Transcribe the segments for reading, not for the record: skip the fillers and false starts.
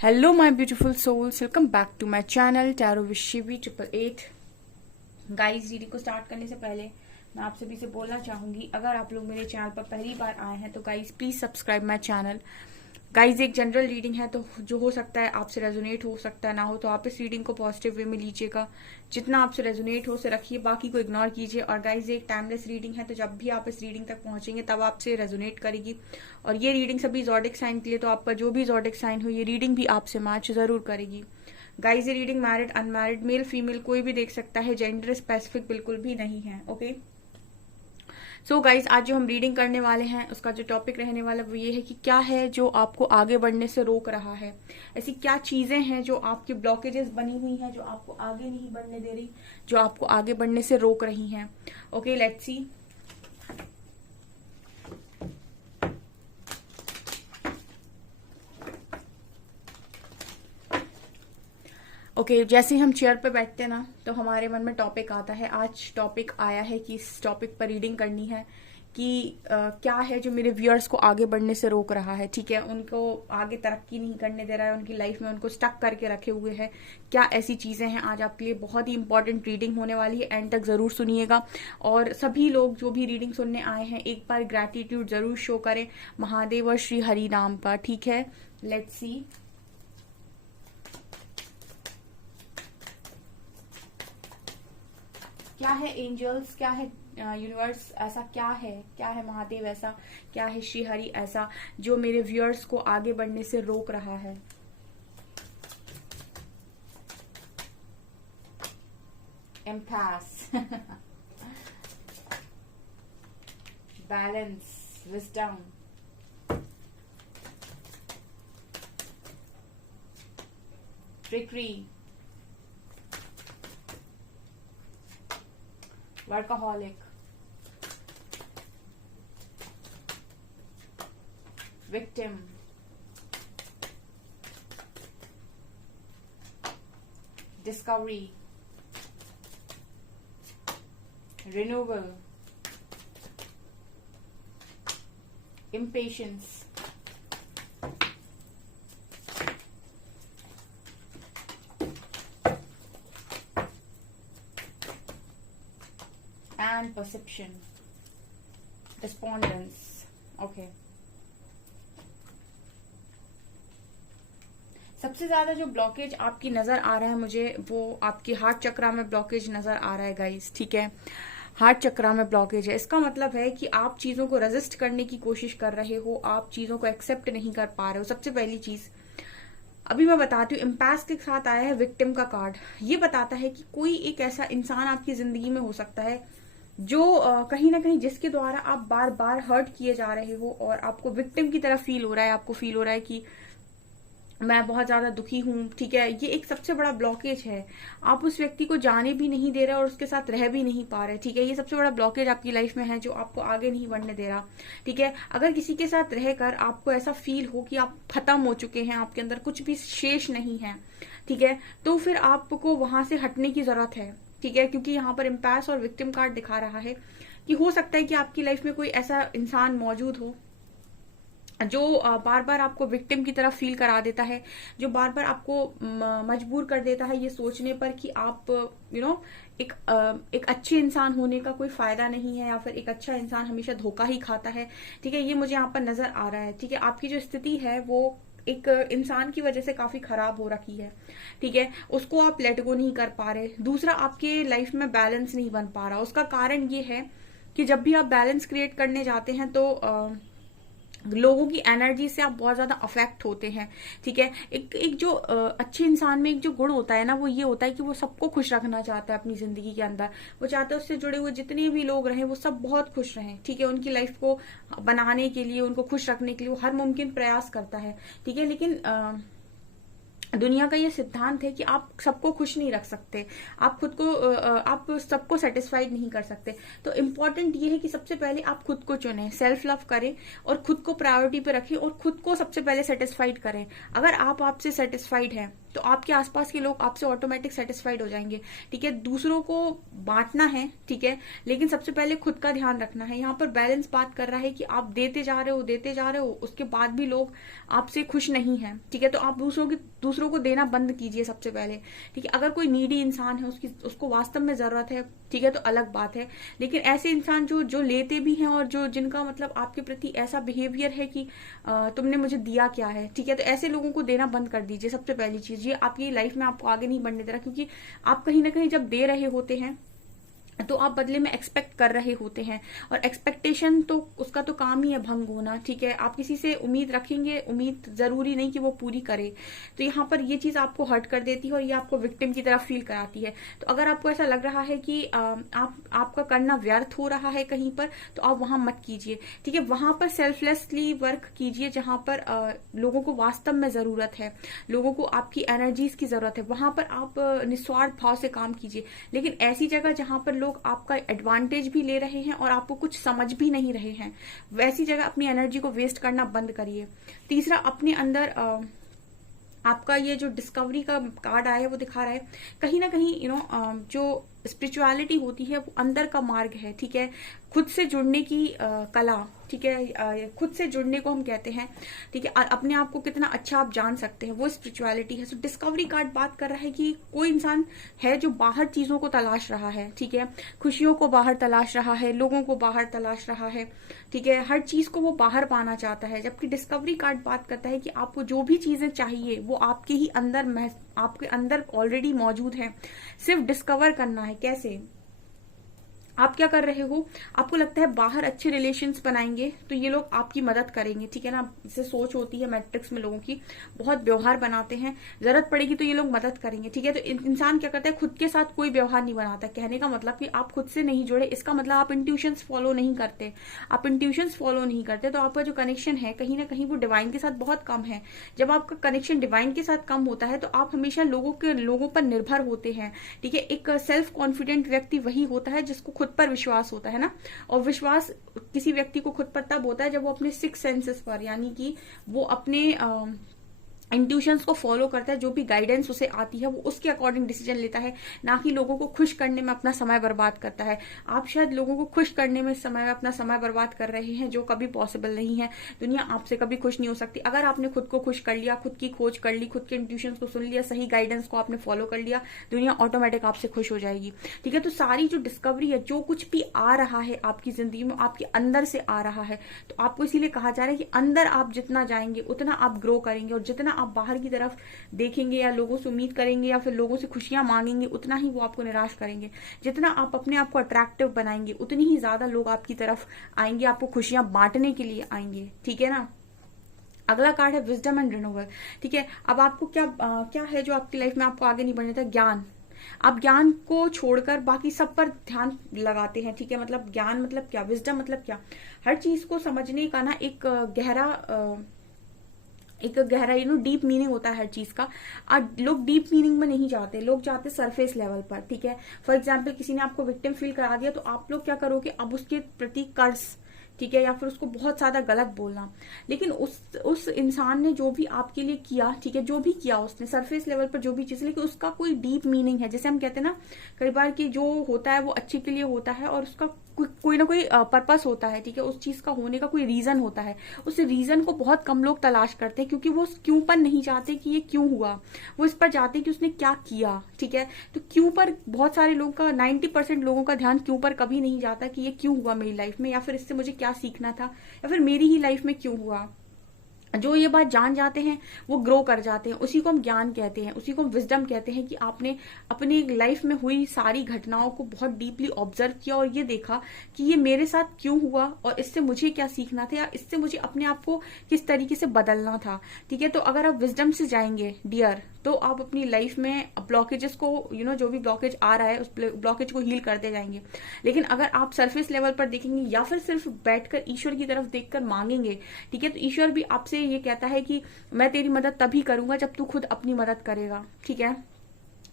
Hello my beautiful souls, welcome back to my channel Tarot with Shivi 888। Guys, reading को start करने से पहले मैं आप सभी से बोलना चाहूंगी, अगर आप लोग मेरे चैनल पर पहली बार आए हैं तो guys please subscribe my channel. Guys, एक जनरल रीडिंग है तो जो हो सकता है आपसे रेजोनेट हो सकता है, ना हो तो आप इस रीडिंग को पॉजिटिव वे में लीजिएगा। जितना आपसे रेजोनेट हो से रखिए, बाकी को इग्नोर कीजिए। और गाइस, एक टाइमलेस रीडिंग है तो जब भी आप इस रीडिंग तक पहुंचेंगे तब आपसे रेजोनेट करेगी। और ये रीडिंग सभी ज़ोडिक साइन के लिए, तो आपका जो भी ज़ोडिक साइन हो ये रीडिंग भी आपसे मैच जरूर करेगी। गाइस, ये reading married unmarried male female कोई भी देख सकता है, जेंडर स्पेसिफिक बिल्कुल भी नहीं है। ओके सो गाइज, आज जो हम रीडिंग करने वाले हैं उसका जो टॉपिक रहने वाला वो ये है कि क्या है जो आपको आगे बढ़ने से रोक रहा है। ऐसी क्या चीजें हैं जो आपकी ब्लॉकेजेस बनी हुई हैं, जो आपको आगे नहीं बढ़ने दे रही, जो आपको आगे बढ़ने से रोक रही हैं। Okay, let's see. ओके, जैसे ही हम चेयर पे बैठते हैं ना तो हमारे मन में टॉपिक आता है। आज टॉपिक आया है कि इस टॉपिक पर रीडिंग करनी है कि क्या है जो मेरे व्यूअर्स को आगे बढ़ने से रोक रहा है। ठीक है, उनको आगे तरक्की नहीं करने दे रहा है, उनकी लाइफ में उनको स्टक करके रखे हुए है। क्या ऐसी चीजें हैं? आज आपके लिए बहुत ही इंपॉर्टेंट रीडिंग होने वाली है, एंड तक जरूर सुनिएगा। और सभी लोग जो भी रीडिंग सुनने आए हैं एक बार ग्रैटिट्यूड जरूर शो करें महादेव और श्री हरि नाम का। ठीक है, लेट्स सी। क्या है एंजल्स, क्या है यूनिवर्स, ऐसा क्या है महादेव ऐसा, क्या है श्री हरि ऐसा जो मेरे व्यूअर्स को आगे बढ़ने से रोक रहा है। Empath, balance, wisdom, trickery, workaholic, victim, discovery, renewal, impatience, and perception, despondence. Okay, सबसे ज्यादा जो ब्लॉकेज आपकी नजर आ रहा है मुझे, वो आपकी हार्ट चक्रा में ब्लॉकेज नजर आ रहा है गाइस। ठीक है, हार्ट चक्रा में ब्लॉकेज है। इसका मतलब है कि आप चीजों को रेजिस्ट करने की कोशिश कर रहे हो, आप चीजों को एक्सेप्ट नहीं कर पा रहे हो। सबसे पहली चीज अभी मैं बताती हूँ। इम्पैस के साथ आया है विक्टिम का कार्ड। ये बताता है कि कोई एक ऐसा इंसान आपकी जिंदगी में हो सकता है जो कहीं ना कहीं जिसके द्वारा आप बार बार हर्ट किए जा रहे हो और आपको विक्टिम की तरह फील हो रहा है। आपको फील हो रहा है कि मैं बहुत ज्यादा दुखी हूँ। ठीक है, ये एक सबसे बड़ा ब्लॉकेज है। आप उस व्यक्ति को जाने भी नहीं दे रहे और उसके साथ रह भी नहीं पा रहे। ठीक है, ये सबसे बड़ा ब्लॉकेज आपकी लाइफ में है जो आपको आगे नहीं बढ़ने दे रहा। ठीक है, अगर किसी के साथ रहकर आपको ऐसा फील हो कि आप खत्म हो चुके हैं, आपके अंदर कुछ भी शेष नहीं है, ठीक है, तो फिर आपको वहां से हटने की जरूरत है। ठीक है, क्योंकि यहाँ पर इम्पैस और विक्टिम कार्ड दिखा रहा है कि हो सकता है कि आपकी लाइफ में कोई ऐसा इंसान मौजूद हो जो बार बार आपको विक्टिम की तरफ फील करा देता है, जो बार बार आपको मजबूर कर देता है ये सोचने पर कि आप एक अच्छे इंसान होने का कोई फायदा नहीं है, या फिर एक अच्छा इंसान हमेशा धोखा ही खाता है। ठीक है, ये मुझे यहाँ पर नजर आ रहा है। ठीक है, आपकी जो स्थिति है वो एक इंसान की वजह से काफी खराब हो रखी है। ठीक है, उसको आप लेट गो नहीं कर पा रहे। दूसरा, आपके लाइफ में बैलेंस नहीं बन पा रहा। उसका कारण ये है कि जब भी आप बैलेंस क्रिएट करने जाते हैं तो लोगों की एनर्जी से आप बहुत ज्यादा अफेक्ट होते हैं। ठीक है, एक जो अच्छे इंसान में एक जो गुण होता है ना, वो ये होता है कि वो सबको खुश रखना चाहता है अपनी जिंदगी के अंदर। वो चाहता है उससे जुड़े हुए जितने भी लोग रहे वो सब बहुत खुश रहें। ठीक है, उनकी लाइफ को बनाने के लिए, उनको खुश रखने के लिए वो हर मुमकिन प्रयास करता है। ठीक है, लेकिन दुनिया का ये सिद्धांत है कि आप सबको खुश नहीं रख सकते, आप खुद को आप सबको सेटिस्फाइड नहीं कर सकते। तो इम्पोर्टेंट ये है कि सबसे पहले आप खुद को चुनें, सेल्फ लव करें और खुद को प्रायोरिटी पे रखें और खुद को सबसे पहले सेटिस्फाइड करें। अगर आप आपसे सेटिस्फाइड हैं, तो आपके आसपास के लोग आपसे ऑटोमेटिक सेटिस्फाइड हो जाएंगे। ठीक है, दूसरों को बांटना है, ठीक है, लेकिन सबसे पहले खुद का ध्यान रखना है। यहाँ पर बैलेंस बात कर रहा है कि आप देते जा रहे हो, उसके बाद भी लोग आपसे खुश नहीं है। ठीक है, तो आप दूसरों को देना बंद कीजिए सबसे पहले। ठीक है, अगर कोई नीडी इंसान है, उसको वास्तव में जरूरत है, ठीक है, तो अलग बात है। लेकिन ऐसे इंसान जो लेते भी हैं और जिनका मतलब आपके प्रति ऐसा बिहेवियर है कि तुमने मुझे दिया क्या है, ठीक है, तो ऐसे लोगों को देना बंद कर दीजिए। सबसे पहली चीज ये आपकी लाइफ में आपको आगे नहीं बढ़ने दे रहा, क्योंकि आप कहीं ना कहीं जब दे रहे होते हैं तो आप बदले में एक्सपेक्ट कर रहे होते हैं, और एक्सपेक्टेशन तो उसका तो काम ही है भंग होना। ठीक है, आप किसी से उम्मीद रखेंगे, उम्मीद जरूरी नहीं कि वो पूरी करे, तो यहाँ पर ये चीज आपको हर्ट कर देती है और ये आपको विक्टिम की तरफ फील कराती है। तो अगर आपको ऐसा लग रहा है कि आपका करना व्यर्थ हो रहा है कहीं पर, तो आप वहां मत कीजिए। ठीक है, वहां पर सेल्फलेसली वर्क कीजिए, जहां पर लोगों को वास्तव में जरूरत है, लोगों को आपकी एनर्जीज की जरूरत है, वहां पर आप निस्वार्थ भाव से काम कीजिए। लेकिन ऐसी जगह जहां पर लोग आपका एडवांटेज भी ले रहे हैं और आपको कुछ समझ भी नहीं रहे हैं, वैसी जगह अपनी एनर्जी को वेस्ट करना बंद करिए। तीसरा, अपने अंदर आपका ये जो डिस्कवरी का कार्ड आया है वो दिखा रहा है कहीं ना कहीं जो स्पिरिचुअलिटी होती है वो अंदर का मार्ग है। ठीक है, खुद से जुड़ने की कला, ठीक है, खुद से जुड़ने को हम कहते हैं। ठीक है, अपने आप को कितना अच्छा आप जान सकते हैं, वो स्पिरिचुअलिटी है। सो डिस्कवरी कार्ड बात कर रहा है कि कोई इंसान है जो बाहर चीजों को तलाश रहा है। ठीक है, खुशियों को बाहर तलाश रहा है, लोगों को बाहर तलाश रहा है। ठीक है, हर चीज को वो बाहर पाना चाहता है, जबकि डिस्कवरी कार्ड बात करता है कि आपको जो भी चीजें चाहिए वो आपके ही अंदर आपके अंदर ऑलरेडी मौजूद है, सिर्फ डिस्कवर करना है। कैसे? आप क्या कर रहे हो, आपको लगता है बाहर अच्छे रिलेशंस बनाएंगे तो ये लोग आपकी मदद करेंगे। ठीक है ना, जैसे सोच होती है मैट्रिक्स में लोगों की, बहुत व्यवहार बनाते हैं, जरूरत पड़ेगी तो ये लोग मदद करेंगे। ठीक है, तो इंसान क्या करता है, खुद के साथ कोई व्यवहार नहीं बनाता। कहने का मतलब कि आप खुद से नहीं जुड़े, इसका मतलब आप इंट्यूशंस फॉलो नहीं करते। आप इंट्यूशंस फॉलो नहीं करते तो आपका जो कनेक्शन है कहीं ना कहीं वो डिवाइन के साथ बहुत कम है। जब आपका कनेक्शन डिवाइन के साथ कम होता है तो आप हमेशा लोगों पर निर्भर होते हैं। ठीक है, एक सेल्फ कॉन्फिडेंट व्यक्ति वही होता है जिसको खुद पर विश्वास होता है ना, और विश्वास किसी व्यक्ति को खुद पर तब होता है जब वो अपने 6 सेंसेस पर, यानी कि वो अपने इंट्यूशंस को फॉलो करता है, जो भी गाइडेंस उसे आती है वो उसके अकॉर्डिंग डिसीजन लेता है, ना कि लोगों को खुश करने में अपना समय बर्बाद करता है। आप शायद लोगों को खुश करने में अपना समय बर्बाद कर रहे हैं, जो कभी पॉसिबल नहीं है। दुनिया आपसे कभी खुश नहीं हो सकती। अगर आपने खुद को खुश कर लिया, खुद की खोज कर ली, खुद के इंट्यूशंस को सुन लिया, सही गाइडेंस को आपने फॉलो कर लिया, दुनिया ऑटोमेटिक आपसे खुश हो जाएगी। ठीक है, तो सारी जो डिस्कवरी है, जो कुछ भी आ रहा है आपकी जिंदगी में, आपके अंदर से आ रहा है। तो आपको इसीलिए कहा जा रहा है कि अंदर आप जितना जाएंगे उतना आप ग्रो करेंगे, और जितना आप बाहर की तरफ देखेंगे या लोगों से उम्मीद करेंगे या फिर लोगों से खुशियां मांगेंगे, उतना ही वो आपको निराश करेंगे। जितना आप अपने आप को अट्रैक्टिव बनाएंगे उतनी ही ज्यादा लोग आपकी तरफ आएंगे, आपको खुशियां बांटने के लिए आएंगे। ठीक है ना। अगला कार्ड है विजडम एंड रिन्यूअल। ठीक है, अब आपको क्या है जो आपकी लाइफ में आपको आगे नहीं बढ़ने देता? ज्ञान। आप ज्ञान को छोड़कर बाकी सब पर ध्यान लगाते हैं। ठीक है, मतलब ज्ञान मतलब क्या, विजडम मतलब क्या? हर चीज को समझने का ना एक गहरा डीप मीनिंग होता है हर चीज का। लोग डीप मीनिंग में नहीं जाते, लोग जाते सरफेस लेवल पर। ठीक है, फॉर एग्जाम्पल किसी ने आपको विक्टिम फील करा दिया तो आप लोग क्या करोगे, अब उसके प्रति कर्ज, ठीक है, या फिर उसको बहुत ज्यादा गलत बोलना। लेकिन उस इंसान ने जो भी आपके लिए किया, ठीक है, जो भी किया उसने सरफेस लेवल पर जो भी चीज, लेकिन उसका कोई डीप मीनिंग है। जैसे हम कहते हैं ना कई बार कि जो होता है वो अच्छे के लिए होता है और उसका कोई ना कोई पर्पस होता है। ठीक है, उस चीज का होने का कोई रीजन होता है। उस रीजन को बहुत कम लोग तलाश करते हैं, क्योंकि वो उस क्यों पर नहीं चाहते कि ये क्यों हुआ, वो इस पर जाते हैं कि उसने क्या किया। ठीक है, तो क्यों पर बहुत सारे लोगों का 90% लोगों का ध्यान क्यों पर कभी नहीं जाता कि ये क्यों हुआ मेरी लाइफ में, या फिर इससे मुझे क्या सीखना था, या फिर मेरी ही लाइफ में क्यों हुआ। जो ये बात जान जाते हैं वो ग्रो कर जाते हैं, उसी को हम ज्ञान कहते हैं, उसी को हम विजडम कहते हैं कि आपने अपनी लाइफ में हुई सारी घटनाओं को बहुत डीपली ऑब्जर्व किया और ये देखा कि ये मेरे साथ क्यों हुआ और इससे मुझे क्या सीखना था, या इससे मुझे अपने आप को किस तरीके से बदलना था। ठीक है, तो अगर आप विजडम से जाएंगे डियर, तो आप अपनी लाइफ में ब्लॉकेजेस को जो भी ब्लॉकेज आ रहा है उस ब्लॉकेज को हील करते जाएंगे। लेकिन अगर आप सरफेस लेवल पर देखेंगे या फिर सिर्फ बैठकर ईश्वर की तरफ देखकर मांगेंगे, ठीक है, तो ईश्वर भी आपसे ये कहता है कि मैं तेरी मदद तभी करूंगा जब तू खुद अपनी मदद करेगा। ठीक है,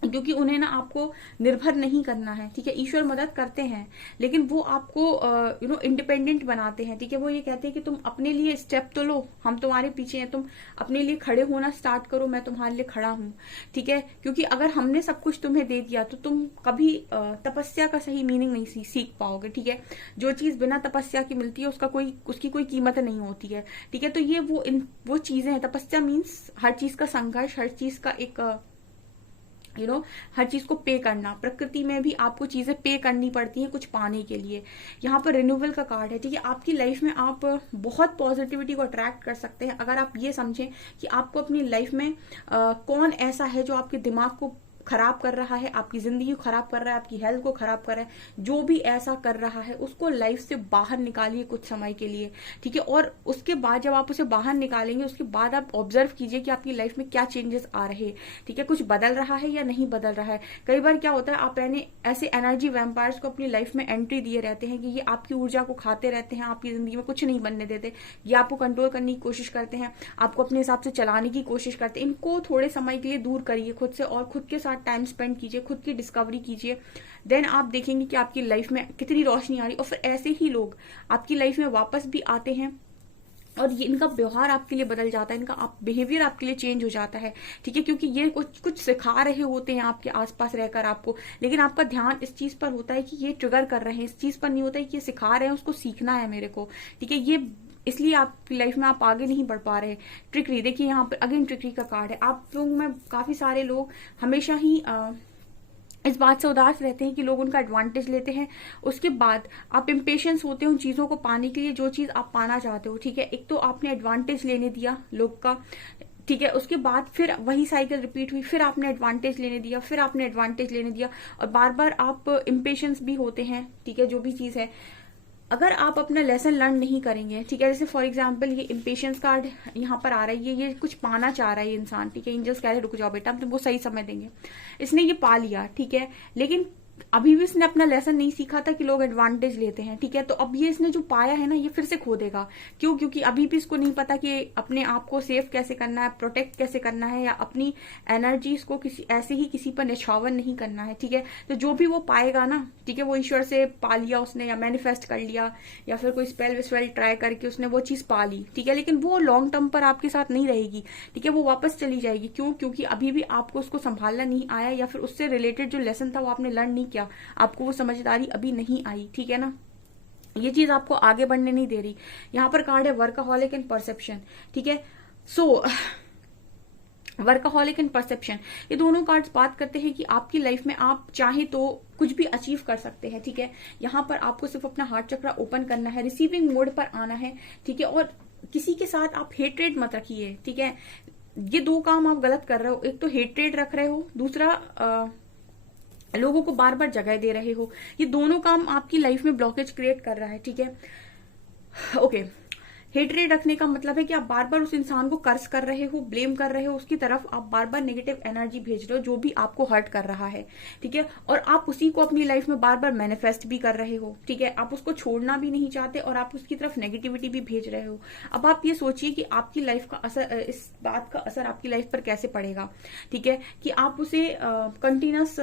क्योंकि उन्हें ना आपको निर्भर नहीं करना है, ठीक है। ईश्वर मदद करते हैं, लेकिन वो आपको इंडिपेंडेंट बनाते हैं, ठीक है। वो ये कहते हैं कि तुम अपने लिए स्टेप तो लो, हम तुम्हारे पीछे हैं, तुम अपने लिए खड़े होना स्टार्ट करो, मैं तुम्हारे लिए खड़ा हूं, ठीक है। क्योंकि अगर हमने सब कुछ तुम्हें दे दिया तो तुम कभी तपस्या का सही मीनिंग नहीं सीख पाओगे, ठीक है। जो चीज बिना तपस्या की मिलती है उसकी कोई कीमत नहीं होती है, ठीक है। तो ये वो चीजें हैं। तपस्या मीन्स हर चीज का संघर्ष, हर चीज का एक हर चीज को पे करना। प्रकृति में भी आपको चीजें पे करनी पड़ती हैं कुछ पाने के लिए। यहाँ पर रिन्यूअल का कार्ड है, ठीक है। आपकी लाइफ में आप बहुत पॉजिटिविटी को अट्रैक्ट कर सकते हैं अगर आप ये समझें कि आपको अपनी लाइफ में कौन ऐसा है जो आपके दिमाग को खराब कर रहा है, आपकी जिंदगी को खराब कर रहा है, आपकी हेल्थ को खराब कर रहा है। जो भी ऐसा कर रहा है उसको लाइफ से बाहर निकालिए कुछ समय के लिए, ठीक है। और उसके बाद जब आप उसे बाहर निकालेंगे, उसके बाद आप ऑब्जर्व कीजिए कि आपकी लाइफ में क्या चेंजेस आ रहे हैं, ठीक है। कुछ बदल रहा है या नहीं बदल रहा है। कई बार क्या होता है, आप ऐसे एनर्जी वैम्पायर्स को अपनी लाइफ में एंट्री दिए रहते हैं कि ये आपकी ऊर्जा को खाते रहते हैं, आपकी जिंदगी में कुछ नहीं बनने देते, ये आपको कंट्रोल करने की कोशिश करते हैं, आपको अपने हिसाब से चलाने की कोशिश करते हैं। इनको थोड़े समय के लिए दूर करिए खुद से, और खुद के साथ टाइम स्पेंड कीजिए, खुद की डिस्कवरी कीजिए। देन आप देखेंगे कि आपकी लाइफ में कितनी रोशनी आ रही, और फिर ऐसे ही लोग आपकी लाइफ में वापस भी आते हैं, और ये इनका व्यवहार आपके लिए बदल जाता है, इनका बिहेवियर आपके लिए चेंज हो जाता है, ठीक है। क्योंकि ये कुछ सिखा रहे होते हैं आपके आसपास रहकर आपको, लेकिन आपका ध्यान इस चीज पर होता है कि ये ट्रिगर कर रहे हैं, इस चीज पर नहीं होता है कि ये सिखा रहे हैं, उसको सीखना है मेरे को, ठीक है। ये इसलिए आपकी लाइफ में आप आगे नहीं बढ़ पा रहे। ट्रिकरी, देखिए यहाँ पर अगेन ट्रिकरी का कार्ड है। आप लोग में काफी सारे लोग हमेशा ही इस बात से उदास रहते हैं कि लोग उनका एडवांटेज लेते हैं। उसके बाद आप इम्पेशंस होते हैं उन चीजों को पाने के लिए जो चीज आप पाना चाहते हो, ठीक है। एक तो आपने एडवांटेज लेने दिया लोग का, ठीक है। उसके बाद फिर वही साइकिल रिपीट हुई, फिर आपने एडवांटेज लेने दिया, फिर आपने एडवांटेज लेने दिया, और बार बार आप इम्पेशंस भी होते हैं, ठीक है। जो भी चीज है, अगर आप अपना लेसन लर्न नहीं करेंगे, ठीक है। जैसे फॉर एग्जांपल ये इम्पेशंस कार्ड यहाँ पर आ रही है, ये कुछ पाना चाह रहा है ये इंसान, ठीक है। एंजल्स कह रहे हैं रुक जाओ बेटा, हम तुमको सही समय देंगे। इसने ये पा लिया, ठीक है, लेकिन अभी भी इसने अपना लेसन नहीं सीखा था कि लोग एडवांटेज लेते हैं, ठीक है। तो अब ये इसने जो पाया है ना, ये फिर से खो देगा। क्यों? क्योंकि अभी भी इसको नहीं पता कि अपने आप को सेफ कैसे करना है, प्रोटेक्ट कैसे करना है, या अपनी एनर्जीज को किसी पर निछावर नहीं करना है, ठीक है। तो जो भी वो पाएगा ना, ठीक है, वो ईश्वर से पा लिया उसने, या मैनिफेस्ट कर लिया, या फिर कोई स्पेल विस्पेल ट्राई करके उसने वो चीज पा ली, ठीक है। लेकिन वो लॉन्ग टर्म पर आपके साथ नहीं रहेगी, ठीक है। वो वापस चली जाएगी। क्यों? क्योंकि अभी भी आपको उसको संभालना नहीं आया, या फिर उससे रिलेटेड जो लेसन था वो आपने लर्न नहीं किया, आपको वो समझदारी अभी नहीं आई, ठीक है ना। ये चीज आपको आगे बढ़ने नहीं दे रही। यहाँ पर कार्ड है वर्कaholic एंड परसेप्शन, ठीक है। सो वर्कaholic एंड परसेप्शन, ये दोनों कार्ड्स बात करते हैं कि आपकी लाइफ में आप चाहे तो कुछ भी अचीव कर सकते हैं, ठीक है। यहाँ पर आपको सिर्फ अपना हार्ट चक्रा ओपन करना है, रिसीविंग मोड पर आना है, ठीक है। और किसी के साथ आप हेट्रेड मत रखिए, ठीक है। ये दो काम आप गलत कर रहे हो। एक तो हेट्रेड रख रहे हो, दूसरा लोगों को बार बार जगह दे रहे हो। ये दोनों काम आपकी लाइफ में ब्लॉकेज क्रिएट कर रहा है, ठीक है। ओके, हेट्रेड रखने का मतलब है कि आप बार बार उस इंसान को कर्ज कर रहे हो, ब्लेम कर रहे हो, उसकी तरफ आप बार बार नेगेटिव एनर्जी भेज रहे हो जो भी आपको हर्ट कर रहा है, ठीक है। और आप उसी को अपनी लाइफ में बार बार मैनिफेस्ट भी कर रहे हो, ठीक है। आप उसको छोड़ना भी नहीं चाहते, और आप उसकी तरफ नेगेटिविटी भी भेज रहे हो। अब आप ये सोचिए कि आपकी लाइफ का असर, इस बात का असर आपकी लाइफ पर कैसे पड़ेगा, ठीक है। कि आप उसे कंटिन्यूस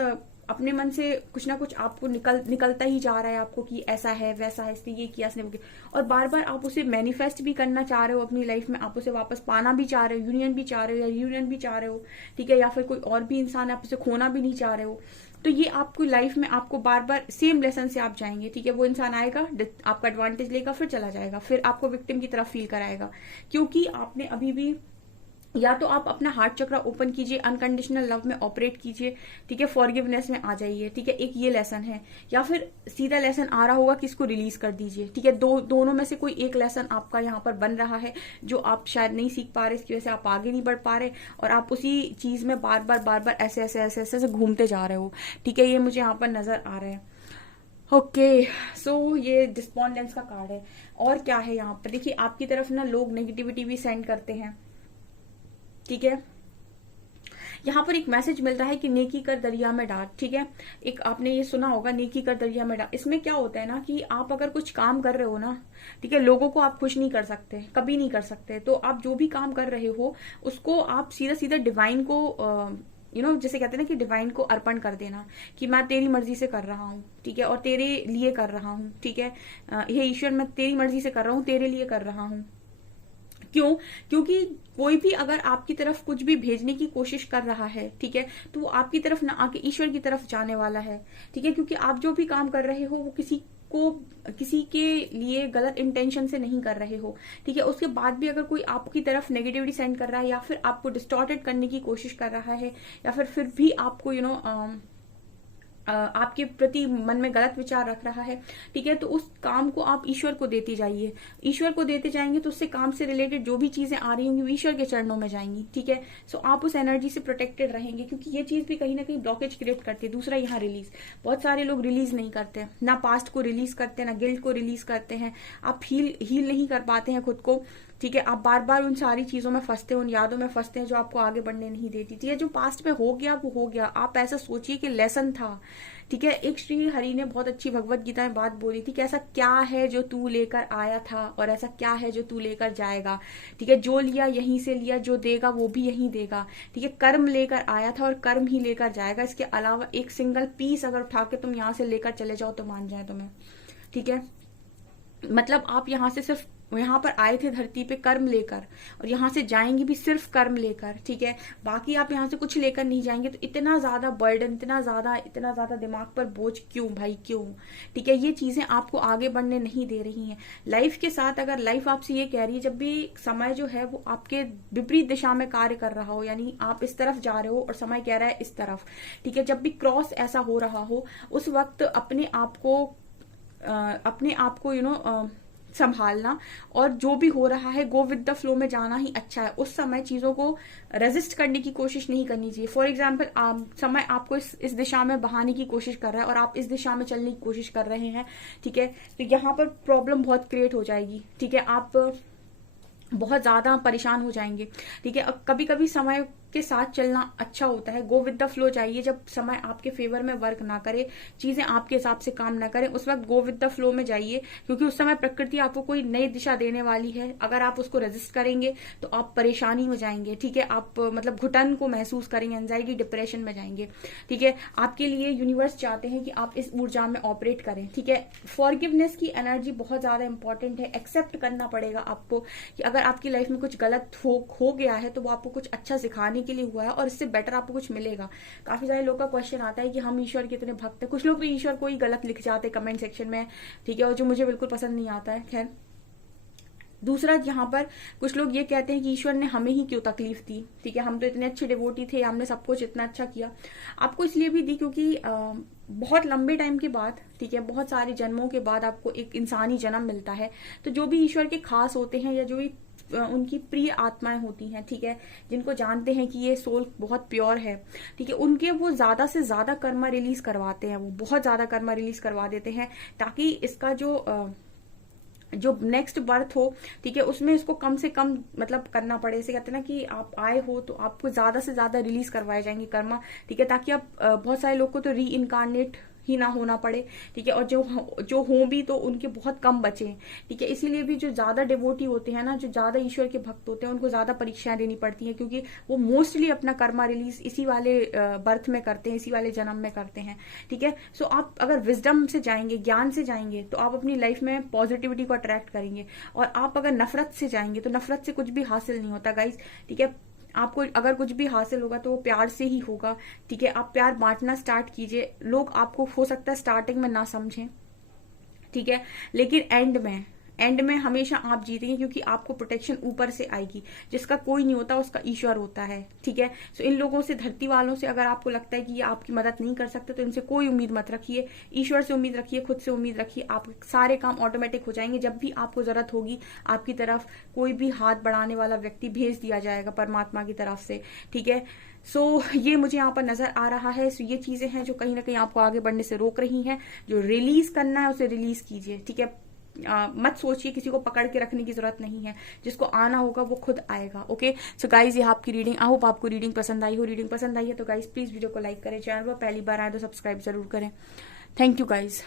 अपने मन से कुछ ना कुछ आपको निकलता ही जा रहा है आपको कि ऐसा है वैसा है, इसने ये किया, इसने वो किया, और बार बार आप उसे मैनिफेस्ट भी करना चाह रहे हो अपनी लाइफ में। आप उसे वापस पाना भी चाह रहे हो, यूनियन भी चाह रहे हो, या यूनियन भी चाह रहे हो, ठीक है। या फिर कोई और भी इंसान, आप उसे खोना भी नहीं चाह रहे हो। तो ये आपकी लाइफ में आपको बार बार सेम लेसन से आप जाएंगे, ठीक है। वो इंसान आएगा, आपका एडवांटेज लेगा, फिर चला जाएगा, फिर आपको विक्टिम की तरफ फील कराएगा। क्योंकि आपने अभी भी, या तो आप अपना हार्ट चक्रा ओपन कीजिए, अनकंडीशनल लव में ऑपरेट कीजिए, ठीक है, फॉरगिवनेस में आ जाइए, ठीक है। एक ये लेसन है, या फिर सीधा लेसन आ रहा होगा कि इसको रिलीज कर दीजिए, ठीक है। दोनों में से कोई एक लेसन आपका यहाँ पर बन रहा है जो आप शायद नहीं सीख पा रहे, इसकी वजह से आप आगे नहीं बढ़ पा रहे, और आप उसी चीज में बार बार ऐसे घूमते जा रहे हो, ठीक है। ये मुझे यहाँ पर नजर आ रहा है। ओके, सो ये डिस्पोंडेंस का कार्ड है। और क्या है यहाँ पर, देखिए आपकी तरफ ना लोग नेगेटिविटी भी सेंड करते हैं, ठीक है। यहाँ पर एक मैसेज मिल रहा है कि नेकी कर दरिया में डाल, ठीक है। एक आपने ये सुना होगा, नेकी कर दरिया में डाल। इसमें क्या होता है ना कि आप अगर कुछ काम कर रहे हो ना, ठीक है, लोगों को आप खुश नहीं कर सकते, कभी नहीं कर सकते। तो आप जो भी काम कर रहे हो उसको आप सीधा सीधा डिवाइन को जैसे कहते हैं ना कि डिवाइन को अर्पण कर देना कि मैं तेरी मर्जी से कर रहा हूँ, ठीक है, और तेरे लिए कर रहा हूँ, ठीक है, हे ईश्वर मैं तेरी मर्जी से कर रहा हूँ, तेरे लिए कर रहा हूँ। क्यों? क्योंकि कोई भी अगर आपकी तरफ कुछ भी भेजने की कोशिश कर रहा है, ठीक है, तो वो आपकी तरफ ना आके ईश्वर की तरफ जाने वाला है, ठीक है, क्योंकि आप जो भी काम कर रहे हो वो किसी के लिए गलत इंटेंशन से नहीं कर रहे हो, ठीक है। उसके बाद भी अगर कोई आपकी तरफ नेगेटिविटी सेंड कर रहा है या फिर आपको डिस्टॉर्टेड करने की कोशिश कर रहा है या फिर भी आपको आपके प्रति मन में गलत विचार रख रहा है, ठीक है, तो उस काम को आप ईश्वर को देती जाइए। ईश्वर को देते जाएंगे तो उससे काम से रिलेटेड जो भी चीजें आ रही होंगी वो ईश्वर के चरणों में जाएंगी, ठीक है। सो आप उस एनर्जी से प्रोटेक्टेड रहेंगे, क्योंकि ये चीज भी कहीं ना कहीं ब्लॉकेज क्रिएट करती है। दूसरा, यहाँ रिलीज, बहुत सारे लोग रिलीज नहीं करते, ना पास्ट को रिलीज करते ना गिल्ट को रिलीज करते हैं। आप हील नहीं कर पाते हैं खुद को, ठीक है। आप बार बार उन सारी चीजों में फंसते हैं, उन यादों में फंसते हैं जो आपको आगे बढ़ने नहीं देती, ठीक है। जो पास्ट में हो गया वो हो गया। आप ऐसा सोचिए कि लेसन था, ठीक है। एक श्री हरि ने बहुत अच्छी भगवत गीता में बात बोली थी कि ऐसा क्या है जो तू लेकर आया था और ऐसा क्या है जो तू लेकर जाएगा, ठीक है। जो लिया यहीं से लिया, जो देगा वो भी यहीं देगा, ठीक है। कर्म लेकर आया था और कर्म ही लेकर जाएगा। इसके अलावा एक सिंगल पीस अगर उठा के तुम यहाँ से लेकर चले जाओ तो मान जाए तुम्हें, ठीक है। मतलब आप यहाँ से सिर्फ यहाँ पर आए थे धरती पे कर्म लेकर और यहाँ से जाएंगे भी सिर्फ कर्म लेकर, ठीक है। बाकी आप यहाँ से कुछ लेकर नहीं जाएंगे। तो इतना ज्यादा बर्डन, इतना ज्यादा दिमाग पर बोझ क्यों भाई, क्यों, ठीक है। ये चीजें आपको आगे बढ़ने नहीं दे रही हैं लाइफ के साथ। अगर लाइफ आपसे ये कह रही है, जब भी समय जो है वो आपके विपरीत दिशा में कार्य कर रहा हो, यानी आप इस तरफ जा रहे हो और समय कह रहा है इस तरफ, ठीक है, जब भी क्रॉस ऐसा हो रहा हो उस वक्त अपने आप को संभालना और जो भी हो रहा है गो विद द फ्लो में जाना ही अच्छा है। उस समय चीजों को रेजिस्ट करने की कोशिश नहीं करनी चाहिए। फॉर एग्जाम्पल, समय आपको इस दिशा में बहाने की कोशिश कर रहा है और आप इस दिशा में चलने की कोशिश कर रहे हैं, ठीक है, तो यहाँ पर प्रॉब्लम बहुत क्रिएट हो जाएगी, ठीक है। आप बहुत ज्यादा परेशान हो जाएंगे, ठीक है। कभी कभी समय के साथ चलना अच्छा होता है, गो विद द फ्लो चाहिए। जब समय आपके फेवर में वर्क ना करे, चीजें आपके हिसाब से काम ना करें, उस वक्त गो विद द फ्लो में जाइए, क्योंकि उस समय प्रकृति आपको कोई नई दिशा देने वाली है। अगर आप उसको रेजिस्ट करेंगे तो आप परेशानी हो जाएंगे, ठीक है। आप मतलब घुटन को महसूस करेंगे, एंजाइटी डिप्रेशन में जाएंगे, ठीक है। आपके लिए यूनिवर्स चाहते हैं कि आप इस ऊर्जा में ऑपरेट करें, ठीक है। फॉरगिवनेस की एनर्जी बहुत ज्यादा इंपॉर्टेंट है। एक्सेप्ट करना पड़ेगा आपको कि अगर आपकी लाइफ में कुछ गलत हो गया है तो वो आपको कुछ अच्छा सिखाने के लिए हुआ है और इससे बेटर आपको कुछ मिलेगा। काफी सारे लोग का क्वेश्चन आता है कि हम ईश्वर के इतने भक्त हैं, कुछ लोग तो ईश्वर को ही गलत लिख जाते हैं कमेंट सेक्शन में, ठीक है, और जो मुझे बिल्कुल पसंद नहीं आता है। खैर, दूसरा, यहाँ पर कुछ लोग ये कहते हैं कि ईश्वर ने हमें ही क्यों तकलीफ दी, ठीक है, हम तो इतने अच्छे डिवोटी थे, हमने सब कुछ इतना अच्छा किया। आपको इसलिए भी दी क्योंकि बहुत लंबे टाइम के बाद, ठीक है, बहुत सारे जन्मों के बाद आपको एक इंसानी जन्म मिलता है। तो जो भी ईश्वर के खास होते हैं या जो भी उनकी प्रिय आत्माएं होती हैं, ठीक है, जिनको जानते हैं कि ये सोल बहुत प्योर है, ठीक है, उनके वो ज्यादा से ज्यादा कर्मा रिलीज करवाते हैं, वो बहुत ज्यादा कर्मा रिलीज करवा देते हैं ताकि इसका जो नेक्स्ट बर्थ हो, ठीक है, उसमें इसको कम से कम मतलब करना पड़े। इसे कहते हैं ना कि आप आए हो तो आपको ज्यादा से ज्यादा रिलीज करवाए जाएंगे कर्मा, ठीक है, ताकि आप बहुत सारे लोग को तो री इनकारनेट ही ना होना पड़े, ठीक है, और जो हो भी तो उनके बहुत कम बचे, ठीक है। इसीलिए भी जो ज्यादा डिवोटी होते हैं ना, जो ज्यादा ईश्वर के भक्त होते हैं, उनको ज्यादा परीक्षाएं देनी पड़ती हैं, क्योंकि वो मोस्टली अपना कर्मा रिलीज इसी वाले बर्थ में करते हैं, इसी वाले जन्म में करते हैं, ठीक है। सो आप अगर विजडम से जाएंगे, ज्ञान से जाएंगे, तो आप अपनी लाइफ में पॉजिटिविटी को अट्रैक्ट करेंगे। और आप अगर नफरत से जाएंगे तो नफरत से कुछ भी हासिल नहीं होता गाइज, ठीक है। आपको अगर कुछ भी हासिल होगा तो वो प्यार से ही होगा, ठीक है। आप प्यार बांटना स्टार्ट कीजिए। लोग आपको हो सकता है स्टार्टिंग में ना समझें, ठीक है, लेकिन एंड में हमेशा आप जीतेंगे, क्योंकि आपको प्रोटेक्शन ऊपर से आएगी। जिसका कोई नहीं होता उसका ईश्वर होता है, ठीक है। सो इन लोगों से, धरती वालों से अगर आपको लगता है कि ये आपकी मदद नहीं कर सकते तो इनसे कोई उम्मीद मत रखिए। ईश्वर से उम्मीद रखिए, खुद से उम्मीद रखिए, आप सारे काम ऑटोमेटिक हो जाएंगे। जब भी आपको जरूरत होगी आपकी तरफ कोई भी हाथ बढ़ाने वाला व्यक्ति भेज दिया जाएगा परमात्मा की तरफ से, ठीक है। सो ये मुझे यहाँ पर नजर आ रहा है। सो ये चीजें हैं जो कहीं ना कहीं आपको आगे बढ़ने से रोक रही हैं। जो रिलीज करना है उसे रिलीज कीजिए, ठीक है। मत सोचिए, किसी को पकड़ के रखने की जरूरत नहीं है। जिसको आना होगा वो खुद आएगा। ओके, सो गाइज ये आपकी रीडिंग, आई होप आपको रीडिंग पसंद आई हो। रीडिंग पसंद आई है तो गाइज प्लीज वीडियो को लाइक करें, चैनल पर पहली बार आए तो सब्सक्राइब जरूर करें। Thank you guys.